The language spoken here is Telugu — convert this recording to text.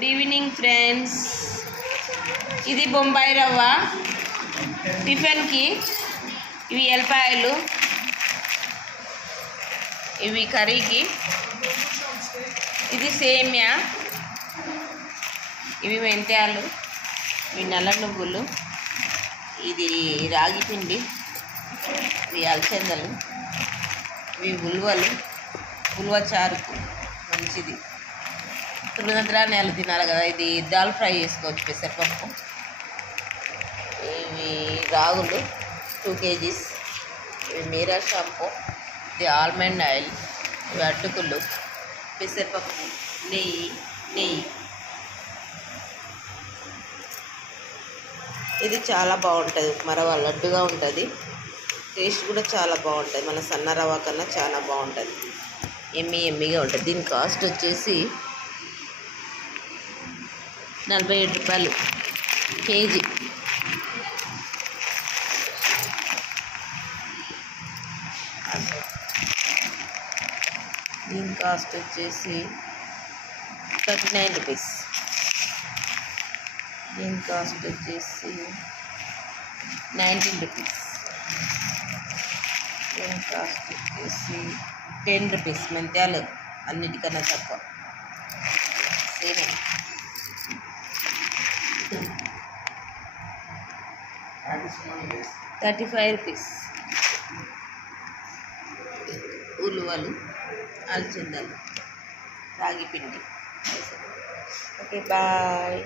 గుడ్ ఈవినింగ్ ఫ్రెండ్స్ ఇది బొంబాయి రవ్వ. టిఫిన్కి ఇవి ఎల్పాయలు ఇవి కర్రీకి. ఇది సేమ్యా. ఇవి మెంతాలు. ఇవి నల్ల నువ్వులు. ఇది రాగి పిండి. ఇవి అలసందలు. ఇవి ఉలువలు. ఉలువ చారుకు మంచిది. తృణద్రాన్యాలు తినాలి కదా. ఇది దాల్ ఫ్రై చేసుకోవచ్చు పెసరపప్పు. ఇవి రాగులు టూ కేజీస్. ఇవి మీరా షాంపూ. ఇది ఆల్మండ్ ఆయిల్. ఇవి అటుకులు. పెసరపప్పు. నెయ్యి. నెయ్యి. ఇది చాలా బాగుంటుంది. ఉప్మా రవ్వ లడ్డుగా ఉంటుంది. టేస్ట్ కూడా చాలా బాగుంటుంది. మన సన్న రవ్వ కన్నా చాలా బాగుంటుంది. ఎమ్మి ఎమ్మిగా ఉంటుంది. దీని కాస్ట్ వచ్చేసి నలభై ఏడు రూపాయలు కేజీ. దీని కాస్ట్ వచ్చేసి థర్టీ నైన్ రూపీస్. దీని కాస్ట్ వచ్చేసి నైన్టీన్ రూపీస్. దీని కాస్ట్ వచ్చేసి టెన్ రూపీస్ మెంత్యాలు అన్నిటికన్నా తక్కువ. సేమే థర్టీ ఫైవ్ రూపీస్. ఉలువలు అలచిందలు రాగి పిండి. Okay bye.